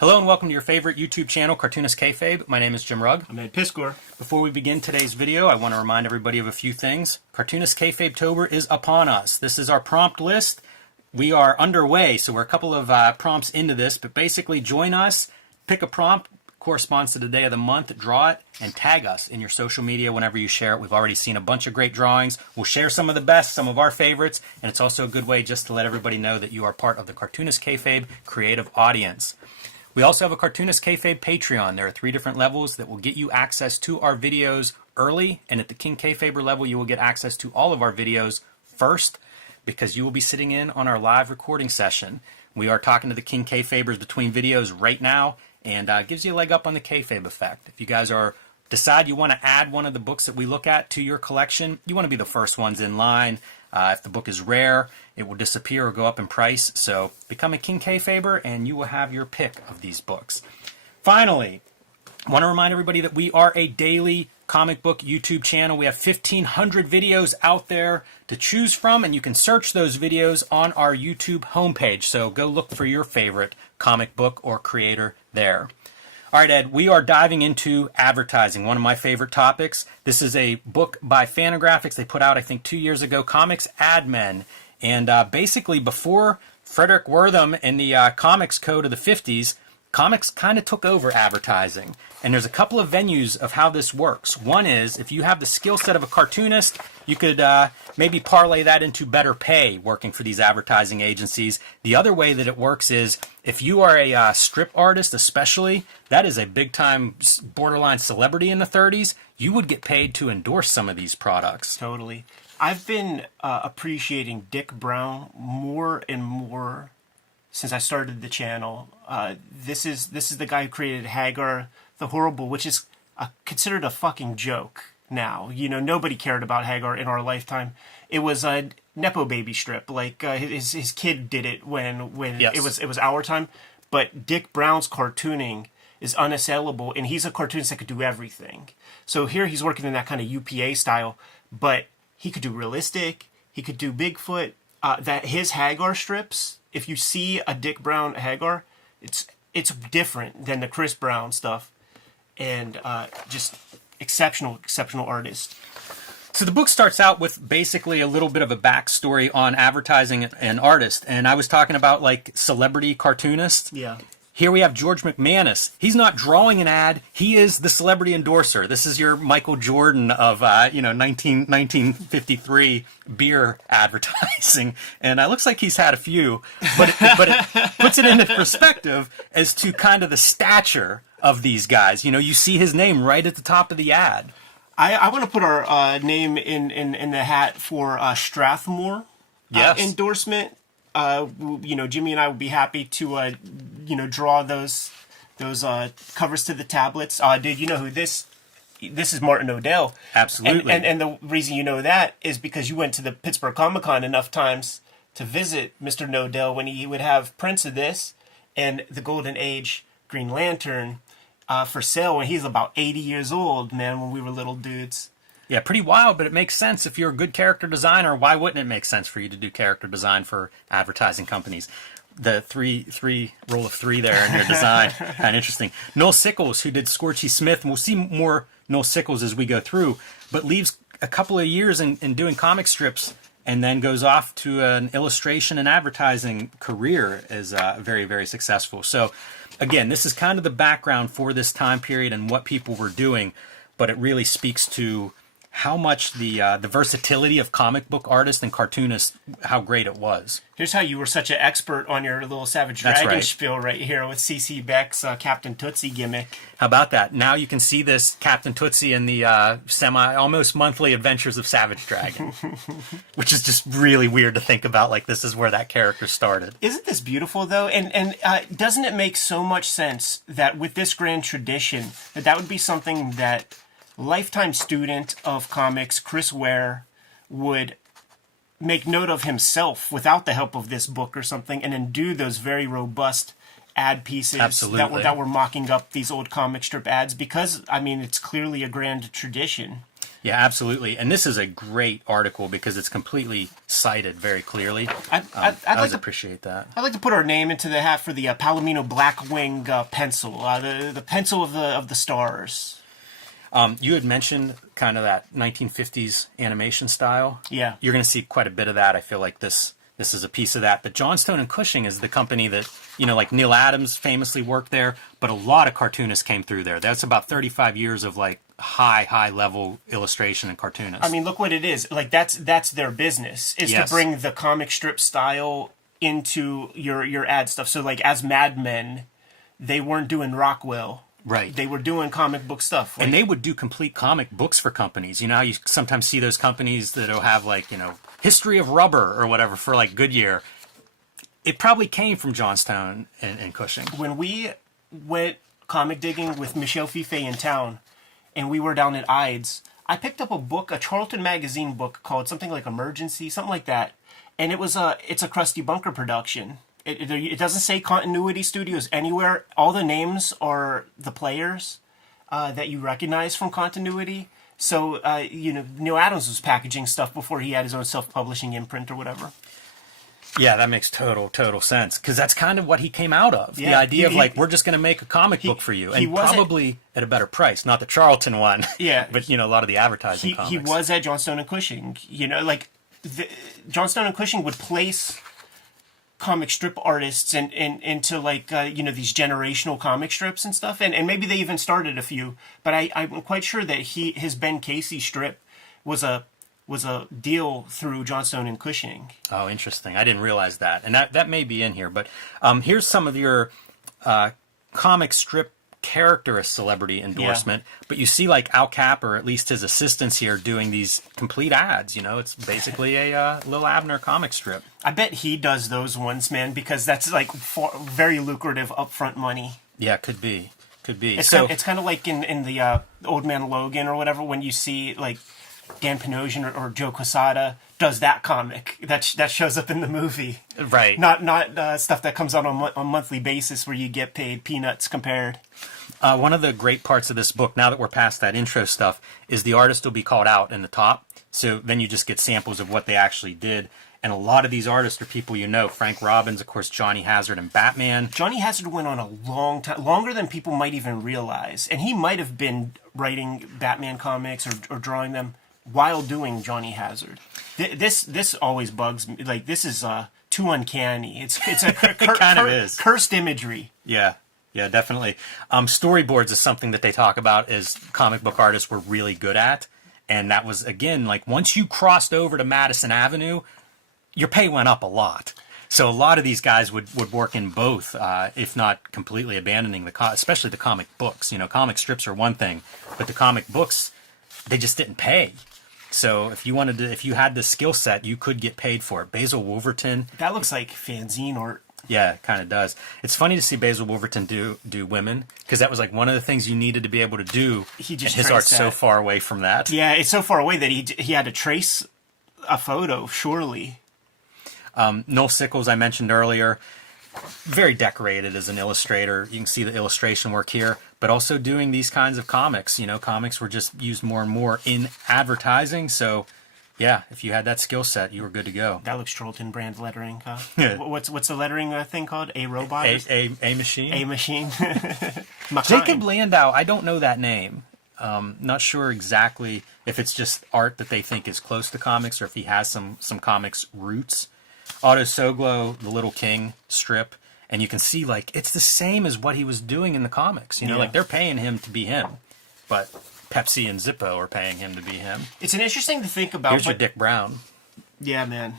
Hello and welcome to your favorite YouTube channel, Cartoonist Kayfabe. My name is Jim Rugg. I'm Ed Piscor. Before we begin today's video, I want to remind everybody of a few things. Cartoonist Kayfabe-tober is upon us. This is our prompt list. We are underway, so we're a couple of prompts into this, but basically join us, pick a prompt, corresponds to the day of the month, draw it, and tag us in your social media whenever you share it. We've already seen a bunch of great drawings. We'll share some of the best, some of our favorites, and it's also a good way just to let everybody know that you are part of the Cartoonist Kayfabe creative audience. We also have a Cartoonist Kayfabe Patreon. There are 3 different levels that will get you access to our videos early, and at the King Kayfaber level, you will get access to all of our videos first, because you will be sitting in on our live recording session. We are talking to the King Kayfabers between videos right now, and gives you a leg up on the Kayfabe effect. If you guys decide you want to add one of the books that we look at to your collection, you want to be the first ones in line. If the book is rare, it will disappear or go up in price. So become a King Kayfaber and you will have your pick of these books. Finally, I want to remind everybody that we are a daily comic book YouTube channel. We have 1,500 videos out there to choose from, and you can search those videos on our YouTube homepage. So go look for your favorite comic book or creator there. All right, Ed, we are diving into advertising, one of my favorite topics. This is a book by Fantagraphics. They put out, I think, 2 years ago, Comics Ad Men. And basically, before Frederick Wertham and the Comics Code of the 50s, comics kind of took over advertising. And there's a couple of venues of how this works. One is, if you have the skill set of a cartoonist, you could maybe parlay that into better pay working for these advertising agencies. The other way that it works is, if you are a strip artist especially, that is a big-time borderline celebrity in the 30s, you would get paid to endorse some of these products. Totally. I've been appreciating Dick Brown more and more since I started the channel. This is the guy who created Hagar the Horrible, which is considered a fucking joke now. You know, nobody cared about Hagar in our lifetime. It was a Nepo Baby strip. Like his kid did it when Yes. it was our time. But Dick Brown's cartooning is unassailable, and he's a cartoonist that could do everything. So here he's working in that kind of UPA style, but he could do realistic. He could do Bigfoot. That his Hagar strips, if you see a Dick Brown Hagar, it's different than the Chris Brown stuff, and just exceptional artist. So the book starts out with basically a little bit of a backstory on advertising and artists. And I was talking about like celebrity cartoonists. Yeah. Here we have George McManus. He's not drawing an ad. He is the celebrity endorser. This is your Michael Jordan of 1953 beer advertising. And it looks like he's had a few. But it puts it into perspective as to kind of the stature of these guys. You know, you see his name right at the top of the ad. I want to put our name in the hat for Strathmore Yes. endorsement. Jimmy and I would be happy to draw those covers to the tablets. Dude, you know who this is? Martin O'Dell. Absolutely. And the reason you know that is because you went to the Pittsburgh Comic-Con enough times to visit Mr. O'Dell when he would have prints of this and the Golden Age Green Lantern for sale when he's about 80 years old, man, when we were little dudes. Yeah, pretty wild, but it makes sense. If you're a good character designer, why wouldn't it make sense for you to do character design for advertising companies? The three roll of 3 there in your design, kind of interesting. Noel Sickles, who did Scorchy Smith, and we'll see more Noel Sickles as we go through, but leaves a couple of years in doing comic strips and then goes off to an illustration and advertising career as very, very successful. So, again, this is kind of the background for this time period and what people were doing, but it really speaks to how much the versatility of comic book artists and cartoonists, how great it was. Here's how you were such an expert on your little Savage That's Dragon right. spiel right here with C.C. Beck's Captain Tootsie gimmick. How about that? Now you can see this Captain Tootsie in the almost monthly adventures of Savage Dragon, which is just really weird to think about, like this is where that character started. Isn't this beautiful, though? And doesn't it make so much sense that with this grand tradition, that would be something that lifetime student of comics Chris Ware would make note of himself without the help of this book or something, and then do those very robust ad pieces Absolutely. that were mocking up these old comic strip ads, because, I mean, it's clearly a grand tradition. Yeah, absolutely. And this is a great article because it's completely cited very clearly. I always appreciate that. I'd like to put our name into the hat for the Palomino Blackwing pencil, the pencil of the stars. You had mentioned kind of that 1950s animation style. Yeah. You're going to see quite a bit of that. I feel like this is a piece of that. But Johnstone and Cushing is the company that, like Neil Adams famously worked there, but a lot of cartoonists came through there. That's about 35 years of like high level illustration and cartoonists. I mean, look what it is. Like that's their business is to bring the comic strip style into your ad stuff. So like as Mad Men, they weren't doing Rockwell. Right. They were doing comic book stuff. And they would do complete comic books for companies. You know how you sometimes see those companies that'll have like, history of rubber or whatever for like Goodyear. It probably came from Johnstone and Cushing. When we went comic digging with Michelle Fife in town, and we were down at Ides, I picked up a book, a Charlton magazine book called something like Emergency, something like that. And it's a Krusty Bunker production. It doesn't say Continuity Studios anywhere. All the names are the players that you recognize from Continuity. So, Neil Adams was packaging stuff before he had his own self-publishing imprint or whatever. Yeah, that makes total sense. Because that's kind of what he came out of. Yeah, the idea of like, we're just going to make a comic book for you. And probably at a better price. Not the Charlton one. Yeah. But, a lot of the advertising comics. He was at Johnstone and Cushing. Johnstone and Cushing would place comic strip artists and into like these generational comic strips and stuff, and maybe they even started a few, but I'm quite sure that his Ben Casey strip was a deal through Johnstone and Cushing. Oh, interesting. I didn't realize that, and that may be in here. But here's some of your comic strip character celebrity endorsement. But you see like Al Cap, or at least his assistants here, doing these complete ads. It's basically a Lil Abner comic strip. I bet he does those ones, man, because that's like very lucrative upfront money. Yeah, could be. It's kind of like in the Old Man Logan or whatever, when you see like Dan Panosian or Joe Quesada does that comic that shows up in the movie, right? Not stuff that comes out on a monthly basis where you get paid peanuts compared. One of the great parts of this book, now that we're past that intro stuff, is the artist will be called out in the top. So then you just get samples of what they actually did. And a lot of these artists are people Frank Robbins, of course, Johnny Hazard and Batman. Johnny Hazard went on a long time, longer than people might even realize. And he might have been writing Batman comics or drawing them while doing Johnny Hazard. This always bugs me. Like, this is too uncanny. It's a kind of is cursed imagery. Yeah, definitely. Storyboards is something that they talk about as comic book artists were really good at. And that was, again, like once you crossed over to Madison Avenue, your pay went up a lot. So a lot of these guys would work in both, if not completely abandoning especially the comic books. Comic strips are one thing, but the comic books, they just didn't pay. So if you had the skill set, you could get paid for it. Basil Wolverton. That looks like fanzine art. Yeah, it kind of does. It's funny to see Basil Wolverton do women, because that was like one of the things you needed to be able to do. His art's so far away from that. Yeah, it's so far away that he had to trace a photo, surely. Noel Sickles, I mentioned earlier, very decorated as an illustrator. You can see the illustration work here, but also doing these kinds of comics. Comics were just used more and more in advertising, so yeah, if you had that skill set, you were good to go. That looks Charlton brand lettering, huh? What's the lettering thing called? A robot? A machine? A machine. Jacob Landau, I don't know that name. Not sure exactly if it's just art that they think is close to comics or if he has some comics roots. Otto Soglo, the Little King strip, and you can see like it's the same as what he was doing in the comics. Like they're paying him to be him, but Pepsi and Zippo are paying him to be him. It's an interesting to think about. Here's your Dick Brown. Yeah, man.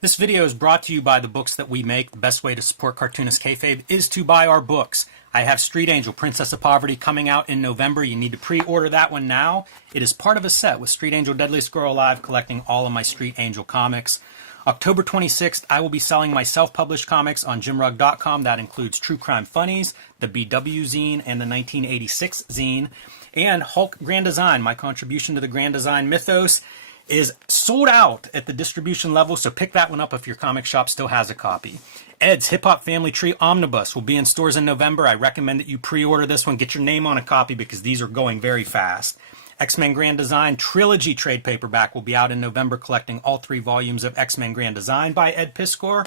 This video is brought to you by the books that we make. The best way to support Cartoonist Kayfabe is to buy our books. I have Street Angel, Princess of Poverty coming out in November. You need to pre-order that one now. It is part of a set with Street Angel, Deadliest Girl Alive, collecting all of my Street Angel comics. October 26th, I will be selling my self-published comics on jimrugg.com. That includes True Crime Funnies, the BW zine, and the 1986 zine. And Hulk Grand Design, my contribution to the Grand Design mythos, is sold out at the distribution level, so pick that one up if your comic shop still has a copy. Ed's Hip Hop Family Tree Omnibus will be in stores in November. I recommend that you pre-order this one. Get your name on a copy because these are going very fast. X-Men Grand Design Trilogy trade paperback will be out in November, collecting all 3 volumes of X-Men Grand Design by Ed Piskor.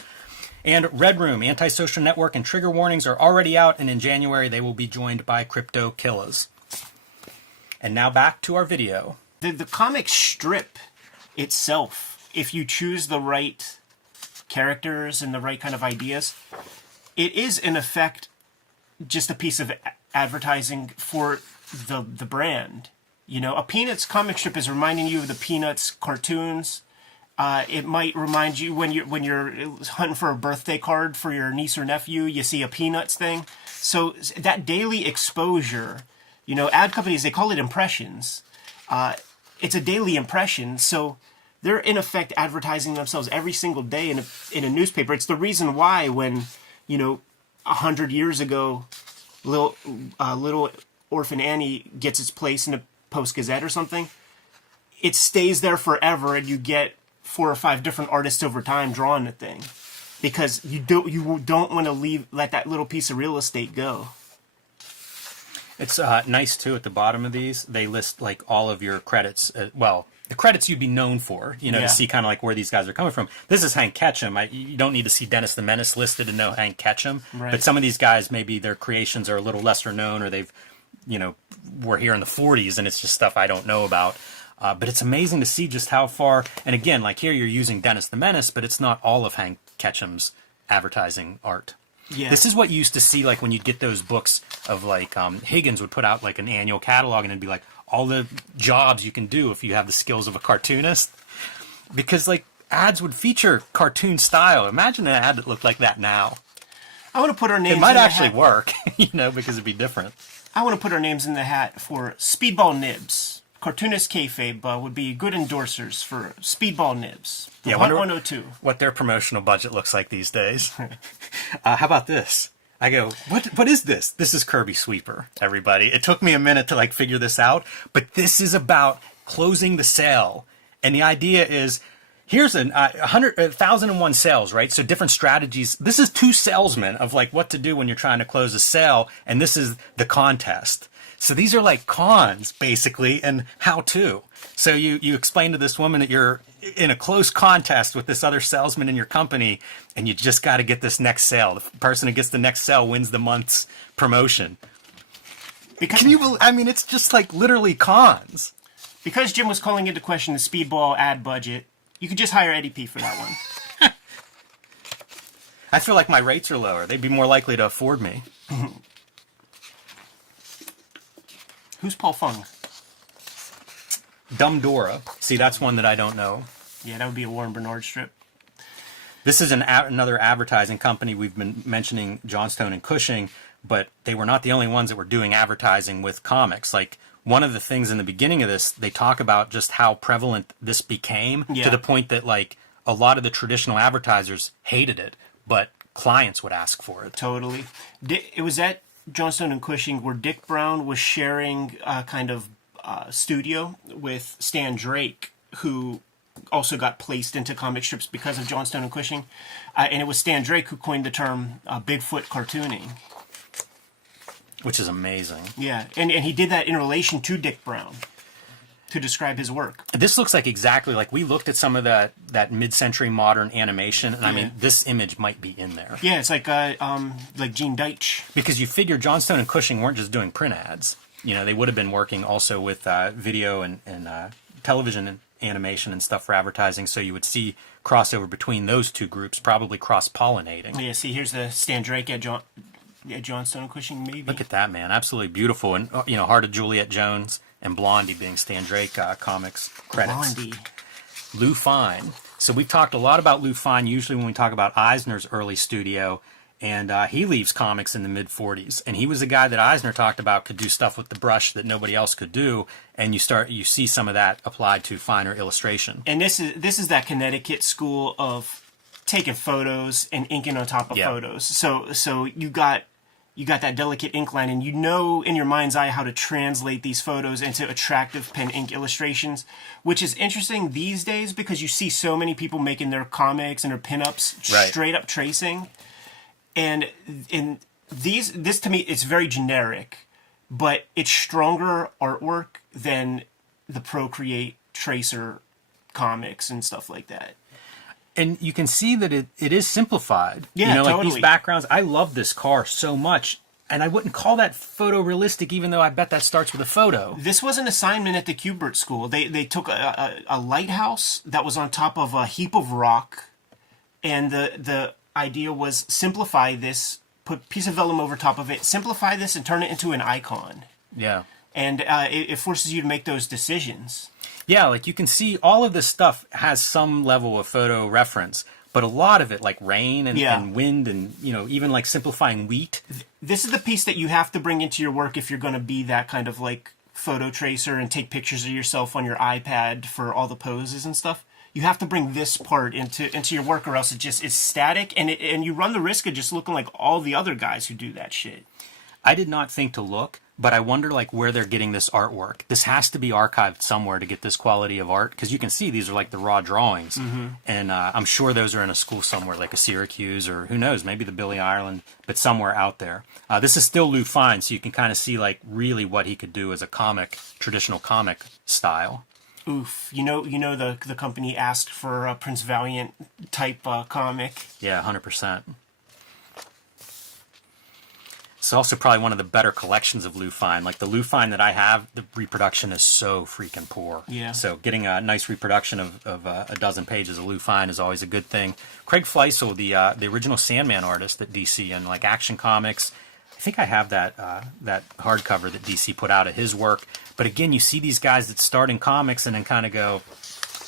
And Red Room, Antisocial Network, and Trigger Warnings are already out, and in January they will be joined by Crypto Killers. And now back to our video. The comic strip itself, if you choose the right characters and the right kind of ideas, it is in effect just a piece of advertising for the brand. You know, a Peanuts comic strip is reminding you of the Peanuts cartoons. It might remind you when you're hunting for a birthday card for your niece or nephew, you see a Peanuts thing. So that daily exposure, you know, ad companies, they call it impressions. It's a daily impression, so they're in effect advertising themselves every single day in a newspaper. It's the reason why when, you know, 100 years ago, little Orphan Annie gets its place in a Post-Gazette or something, it stays there forever, and you get 4 or 5 different artists over time drawing the thing, because you don't want to let that little piece of real estate go. It's nice, too, at the bottom of these, they list, like, all of your credits. Well, the credits you'd be known for, you know, to see kind of, like, where these guys are coming from. This is Hank Ketchum. You don't need to see Dennis the Menace listed to know Hank Ketchum. Right. But some of these guys, maybe their creations are a little lesser known, or they've, you know, were here in the 40s, and it's just stuff I don't know about. But it's amazing to see just how far, and again, like here you're using Dennis the Menace, but it's not all of Hank Ketchum's advertising art. Yeah. This is what you used to see, like when you'd get those books of like Higgins would put out like an annual catalog, and it'd be like all the jobs you can do if you have the skills of a cartoonist. Because like ads would feature cartoon style. Imagine an ad that looked like that now. I want to put our names. It might actually work, you know, because it'd be different. I want to put our names in the hat for Speedball Nibs. Cartoonist Kayfabe would be good endorsers for Speedball Nibs. Yeah, 102. What their promotional budget looks like these days. How about this? I go, what is this? This is Kirby Sweeper, everybody. It took me a minute to like figure this out, but this is about closing the sale. And the idea is, here's 1,001 sales, right? So different strategies. This is 2 salesmen of like what to do when you're trying to close a sale, and this is the contest. So these are like cons, basically, and how to. So you explain to this woman that you're in a close contest with this other salesman in your company, and you just got to get this next sale. The person who gets the next sale wins the month's promotion. Because I mean, it's just like literally cons. Because Jim was calling into question the Speedball ad budget, you could just hire Eddie P for that one. I feel like my rates are lower. They'd be more likely to afford me. Who's Paul Fung? Dumb Dora. See, that's one that I don't know. Yeah, that would be a Warren Bernard strip. This is another advertising company. We've been mentioning Johnstone and Cushing, but they were not the only ones that were doing advertising with comics. Like, one of the things in the beginning of this, they talk about just how prevalent this became to the point that, like, a lot of the traditional advertisers hated it, but clients would ask for it. Totally. It was at Johnstone and Cushing where Dick Brown was sharing a kind of studio with Stan Drake, who also got placed into comic strips because of Johnstone and Cushing. And it was Stan Drake who coined the term Bigfoot cartooning. Which is amazing. Yeah, and he did that in relation to Dick Brown to describe his work. This looks like exactly, like we looked at some of that mid-century modern animation, and I mean, this image might be in there. Yeah, it's like Gene Deitch. Because you figure Johnstone and Cushing weren't just doing print ads. You know, they would have been working also with video and television and animation and stuff for advertising, so you would see crossover between those two groups, probably cross-pollinating. Yeah, see, here's the Stan Drake at Johnstone and Cushing, maybe. Look at that, man. Absolutely beautiful. And, you know, Heart of Juliet Jones and Blondie being Stan Drake comics credits. Blondie. Lou Fine. So we've talked a lot about Lou Fine usually when we talk about Eisner's early studio, and he leaves comics in the mid-40s. And he was a guy that Eisner talked about could do stuff with the brush that nobody else could do, and you see some of that applied to finer illustration. And this is that Connecticut school of taking photos and inking on top of photos. So you got that delicate ink line, and you know in your mind's eye how to translate these photos into attractive pen ink illustrations, which is interesting these days because you see so many people making their comics and their pinups straight up tracing. And in this to me, it's very generic, but it's stronger artwork than the Procreate Tracer comics and stuff like that. And you can see that it is simplified. Yeah, like totally. these backgrounds. I love this car so much. And I wouldn't call that photorealistic, even though I bet that starts with a photo. This was an assignment at the Kubert School. They took a lighthouse that was on top of a heap of rock, and the idea was simplify this, put a piece of vellum over top of it, simplify this, and turn it into an icon. Yeah. And it forces you to make those decisions. Yeah, like you can see all of this stuff has some level of photo reference, but a lot of it, like rain and wind and, even like simplifying wheat. This is the piece that you have to bring into your work if you're going to be that kind of like photo tracer and take pictures of yourself on your iPad for all the poses and stuff. You have to bring this part into your work, or else it just is static, and you run the risk of just looking like all the other guys who do that shit. I did not think to look, but I wonder like where they're getting this artwork. This has to be archived somewhere to get this quality of art, because you can see these are like the raw drawings, and I'm sure those are in a school somewhere, like a Syracuse, or who knows, maybe the Billy Ireland, but somewhere out there. This is still Lou Fine, so you can kind of see like really what he could do as a traditional comic style. Oof, the company asked for a Prince Valiant type comic. Yeah, 100%. It's also probably one of the better collections of Lou Fine. Like the Lou Fine that I have, the reproduction is so freaking poor. Yeah. So getting a nice reproduction of a dozen pages of Lou Fine is always a good thing. Craig Fleisel, the original Sandman artist at DC and like Action Comics, I think I have that hardcover that DC put out of his work. But again, you see these guys that start in comics and then kind of go,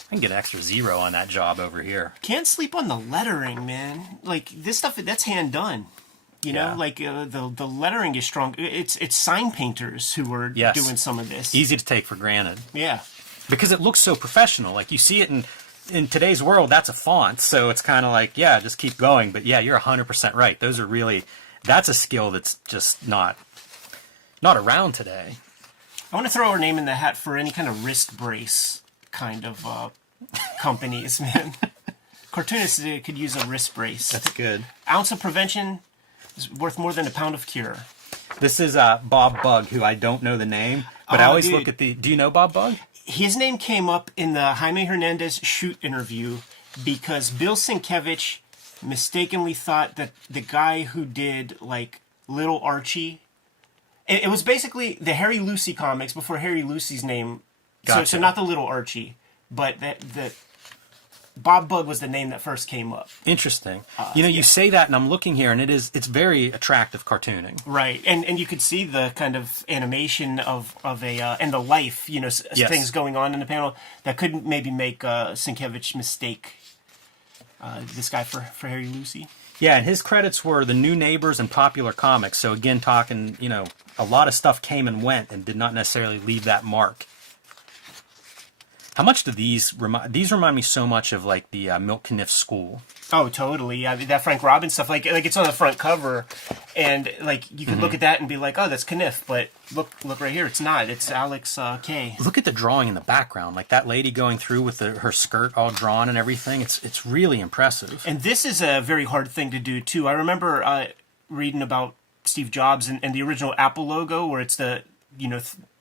I can get an extra 0 on that job over here. Can't sleep on the lettering, man. Like this stuff, that's hand done. Like the lettering is strong. It's sign painters who are doing some of this. Easy to take for granted. Yeah. Because it looks so professional. Like you see it in today's world, that's a font. So it's kind of like, yeah, just keep going. But yeah, you're 100% right. Those are really, that's a skill that's just not around today. I want to throw our name in the hat for any kind of wrist brace kind of companies, man. Cartoonists could use a wrist brace. That's good. Ounce of prevention is worth more than a pound of cure. This is Bob Bug, who I don't know the name, but I always look at the... Do you know Bob Bug? His name came up in the Jaime Hernandez shoot interview because Bill Sienkiewicz mistakenly thought that the guy who did, like, Little Archie... It was basically the Harry Lucy comics before Harry Lucy's name. Gotcha. So not the Little Archie, but the Bob Bug was the name that first came up. Interesting. You say that, and I'm looking here, and it's very attractive cartooning. Right, and you could see the kind of animation of a and the life, Yes. things going on in the panel that could maybe make Sienkiewicz mistake this guy for Harry Lucy. Yeah, and his credits were The New Neighbors and Popular Comics. So again, talking, a lot of stuff came and went and did not necessarily leave that mark. How much do these remind? These remind me so much of like the Milt Kniff School. Oh, totally. Yeah, that Frank Robbins stuff. Like it's on the front cover, and like you can look at that and be like, oh, that's Kniff. But look right here, it's not. It's Alex K. Look at the drawing in the background, like that lady going through with her skirt all drawn and everything. It's really impressive. And this is a very hard thing to do too. I remember reading about Steve Jobs and the original Apple logo, where it's the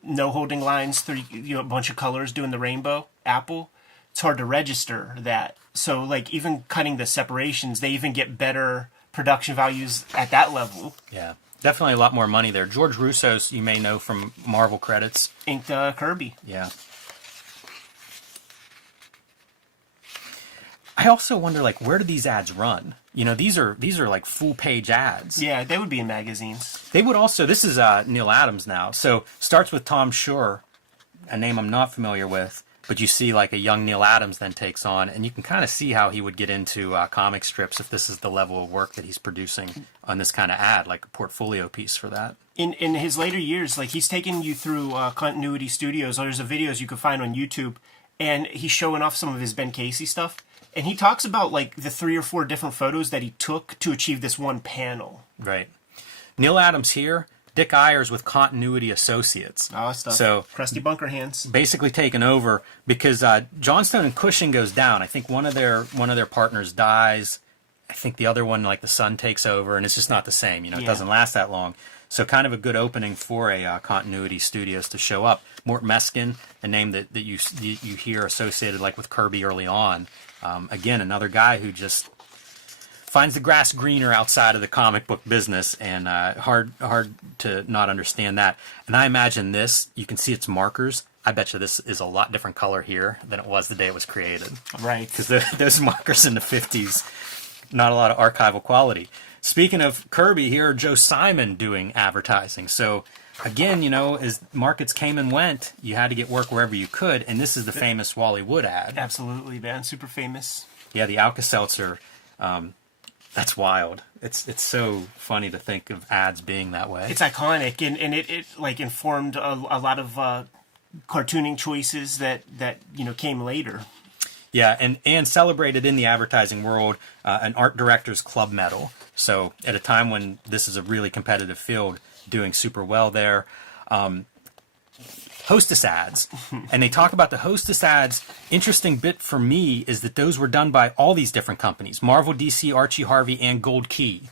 no holding lines, a bunch of colors doing the rainbow Apple. It's hard to register that. So like even cutting the separations, they even get better production values at that level. Yeah, definitely a lot more money there. George Russo's, you may know from Marvel credits. Inked Kirby. Yeah. I also wonder, like, where do these ads run? These are like full page ads. Yeah, they would be in magazines. They would also. This is Neil Adams now. So starts with Tom Shore, a name I'm not familiar with, but you see like a young Neil Adams then takes on, and you can kind of see how he would get into comic strips if this is the level of work that he's producing on this kind of ad, like a portfolio piece for that. In his later years, like he's taken you through Continuity Studios. There's videos you can find on YouTube, and he's showing off some of his Ben Casey stuff. And he talks about like the 3 or 4 different photos that he took to achieve this one panel. Right. Neil Adams here, Dick Ayers with Continuity Associates. Oh, stuff. So crusty bunker hands. Basically taken over because Johnstone and Cushing goes down. I think one of their partners dies. I think the other one, like the son, takes over, and it's just not the same. It doesn't last that long. So kind of a good opening for a Continuity Studios to show up. Mort Meskin, a name that you hear associated like with Kirby early on. Again, another guy who just finds the grass greener outside of the comic book business, and hard to not understand that. And I imagine this, you can see its markers. I bet you this is a lot different color here than it was the day it was created. Right. Because those markers in the 50s, not a lot of archival quality. Speaking of Kirby, here are Joe Simon doing advertising. So again, as markets came and went, you had to get work wherever you could, and this is the famous Wally Wood ad. Absolutely, man. Super famous. Yeah, the Alka-Seltzer. That's wild. It's so funny to think of ads being that way. It's iconic, and it like informed a lot of cartooning choices that came later. Yeah, and celebrated in the advertising world an art director's club medal. So at a time when this is a really competitive field, doing super well there. Hostess ads. And they talk about the Hostess ads. Interesting bit for me is that those were done by all these different companies. Marvel, DC, Archie, Harvey, and Gold Key.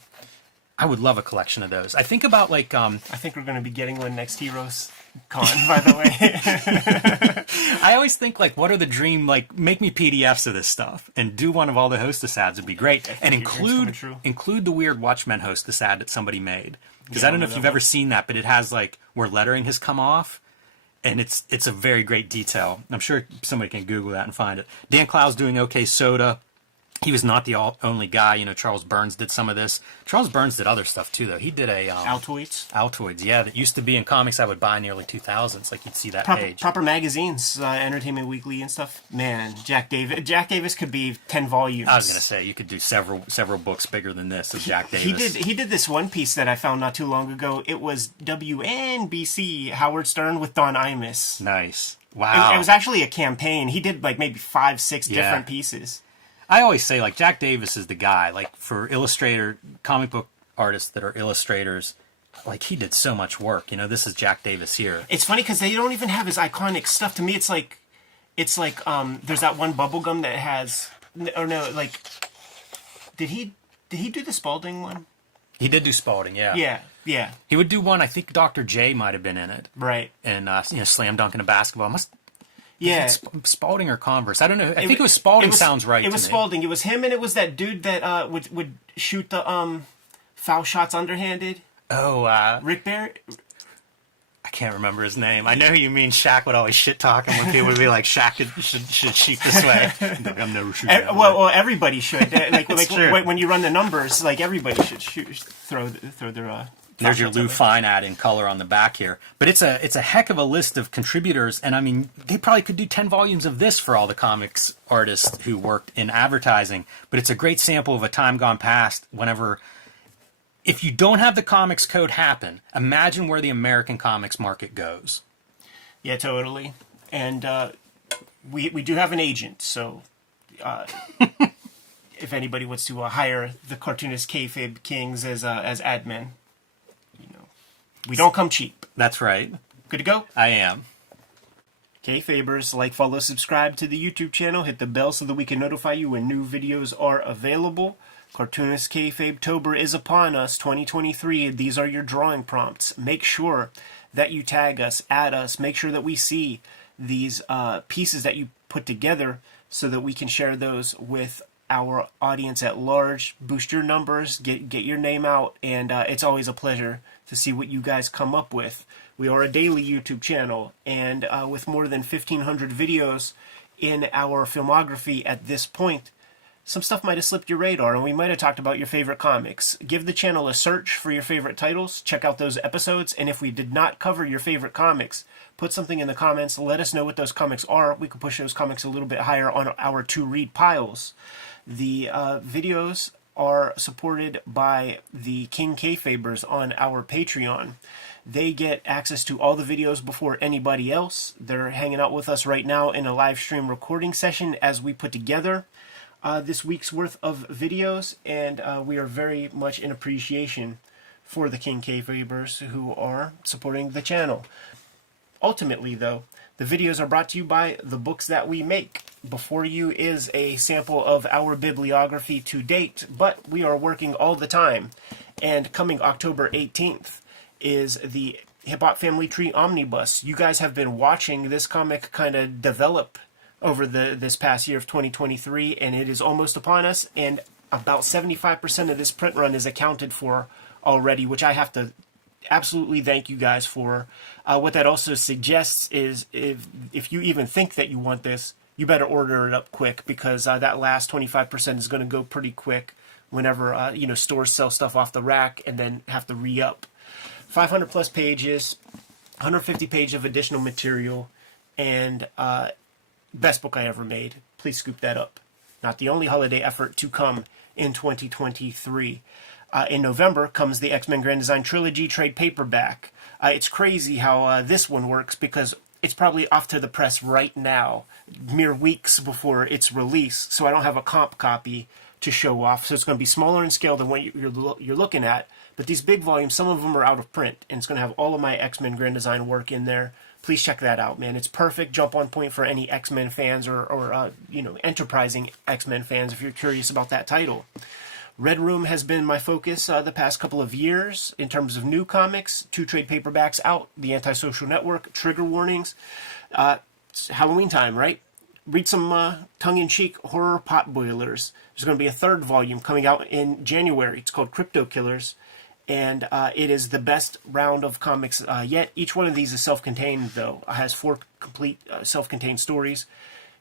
I would love a collection of those. I think about like... I think we're going to be getting one next Heroes Con, by the way. I always think like, what are the dream, like, make me PDFs of this stuff and do one of all the Hostess ads would be great. And include the weird Watchmen Hostess ad that somebody made. Because I don't know if you've ever seen that, but it has like where lettering has come off. And it's a very great detail. I'm sure somebody can Google that and find it. Dan Clow's doing OK Soda. He was not the only guy. Charles Burns did some of this. Charles Burns did other stuff too, though. He did a Altoids, yeah, that used to be in comics I would buy in the early 2000s. Like you'd see that page. Proper magazines, Entertainment Weekly and stuff. Man, Jack Davis could be 10 volumes. I was gonna say you could do several books bigger than this of Jack Davis. He did this one piece that I found not too long ago. It was WNBC Howard Stern with Don Imus. Nice. Wow. It was actually a campaign. He did like maybe 5-6 different pieces. I always say, like, Jack Davis is the guy. Like, for comic book artists that are illustrators, like, he did so much work. This is Jack Davis here. It's funny because they don't even have his iconic stuff. To me, it's like, there's that one bubblegum that has, or no, like, did he do the Spalding one? He did do Spalding, yeah. Yeah. He would do one, I think Dr. J might have been in it. Right. And, slam dunking a basketball. Yeah, Spalding or Converse. I don't know. I think it was Spalding. Sounds right. It was Spalding. It was him, and it was that dude that would shoot the foul shots underhanded. Oh, Rick Barry. I can't remember his name. I know who you mean. Shaq would always shit talk him when people would be like, "Shaq should shoot this way." I'm never shooting. Well, everybody should. When you run the numbers, like everybody should throw their. There's your Lou Fine ad in color on the back here. But it's a heck of a list of contributors, and I mean, they probably could do 10 volumes of this for all the comics artists who worked in advertising. But it's a great sample of a time gone past whenever, if you don't have the comics code happen, imagine where the American comics market goes. Yeah, totally. And we do have an agent, so if anybody wants to hire the Cartoonist Kayfabe Kings as admin, we don't come cheap. That's right. Good to go? I am. Kayfabers, like, follow, subscribe to the YouTube channel. Hit the bell so that we can notify you when new videos are available. Cartoonist Kayfabe Tober is upon us, 2023. These are your drawing prompts. Make sure that you tag us, add us. Make sure that we see these pieces that you put together so that we can share those with our audience at large. Boost your numbers, get your name out, and it's always a pleasure to see what you guys come up with. We are a daily YouTube channel, and with more than 1,500 videos in our filmography at this point, some stuff might have slipped your radar, and we might have talked about your favorite comics. Give the channel a search for your favorite titles, check out those episodes, and if we did not cover your favorite comics, put something in the comments, let us know what those comics are. We can push those comics a little bit higher on our to-read piles. The videos are supported by the King Kayfabers on our Patreon. They get access to all the videos before anybody else. They're hanging out with us right now in a live stream recording session as we put together this week's worth of videos, and we are very much in appreciation for the King Kayfabers who are supporting the channel. Ultimately, though, the videos are brought to you by the books that we make. Before you is a sample of our bibliography to date, but we are working all the time. And coming October 18th is the Hip Hop Family Tree Omnibus. You guys have been watching this comic kind of develop over this past year of 2023, and it is almost upon us, and about 75% of this print run is accounted for already, which I have to absolutely thank you guys for. What that also suggests is if you even think that you want this, you better order it up quick, because that last 25% is going to go pretty quick whenever stores sell stuff off the rack and then have to re-up. 500 plus pages, 150 pages of additional material, and best book I ever made. Please scoop that up. Not the only holiday effort to come in 2023. In November comes the X-Men Grand Design Trilogy trade paperback. It's crazy how this one works, because it's probably off to the press right now, mere weeks before its release, so I don't have a comp copy to show off. So it's going to be smaller in scale than what you're looking at. But these big volumes, some of them are out of print, and it's going to have all of my X-Men Grand Design work in there. Please check that out, man. It's perfect jump on point for any X-Men fans or enterprising X-Men fans if you're curious about that title. Red Room has been my focus the past couple of years in terms of new comics. 2 trade paperbacks out. The Antisocial Network, Trigger Warnings. It's Halloween time, right? Read some tongue-in-cheek horror pot boilers. There's going to be a 3rd volume coming out in January. It's called Crypto Killers. And it is the best round of comics yet. Each one of these is self-contained, though. It has 4 complete self-contained stories.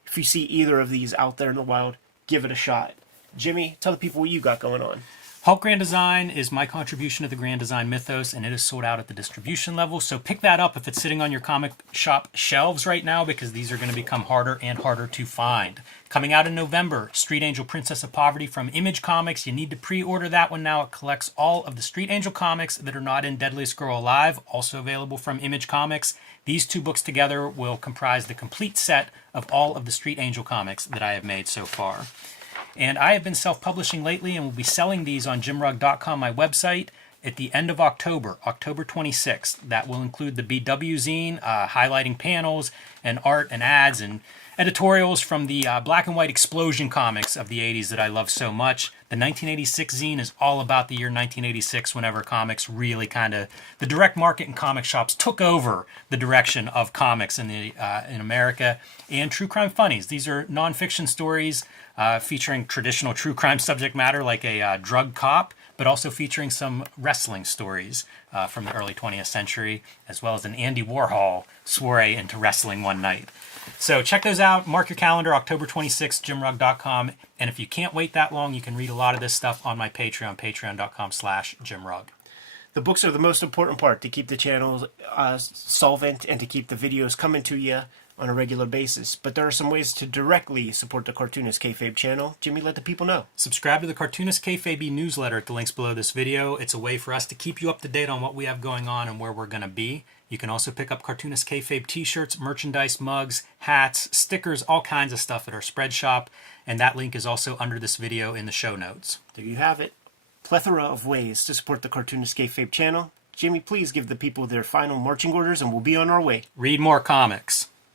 If you see either of these out there in the wild, give it a shot. Jimmy, tell the people what you got going on. Hulk Grand Design is my contribution to the Grand Design mythos, and it is sold out at the distribution level. So pick that up if it's sitting on your comic shop shelves right now, because these are going to become harder and harder to find. Coming out in November, Street Angel Princess of Poverty from Image Comics. You need to pre-order that one now. It collects all of the Street Angel comics that are not in Deadliest Girl Alive, also available from Image Comics. These 2 books together will comprise the complete set of all of the Street Angel comics that I have made so far. And I have been self-publishing lately and will be selling these on jimrugg.com, my website, at the end of October, October 26th. That will include the BW zine, highlighting panels and art and ads and editorials from the black and white explosion comics of the 80s that I love so much. The 1986 zine is all about the year 1986, whenever comics really the direct market and comic shops took over the direction of comics in America. And True Crime Funnies. These are nonfiction stories featuring traditional true crime subject matter like a drug cop, but also featuring some wrestling stories from the early 20th century, as well as an Andy Warhol soiree into wrestling one night. So check those out. Mark your calendar, October 26th, jimrugg.com. And if you can't wait that long, you can read a lot of this stuff on my Patreon, patreon.com/jimrugg. The books are the most important part to keep the channel solvent and to keep the videos coming to you on a regular basis. But there are some ways to directly support the Cartoonist Kayfabe channel. Jimmy, let the people know. Subscribe to the Cartoonist Kayfabe newsletter at the links below this video. It's a way for us to keep you up to date on what we have going on and where we're going to be. You can also pick up Cartoonist Kayfabe t-shirts, merchandise, mugs, hats, stickers, all kinds of stuff at our spread shop. And that link is also under this video in the show notes. There you have it. Plethora of ways to support the Cartoonist Kayfabe channel. Jimmy, please give the people their final marching orders and we'll be on our way. Read more comics.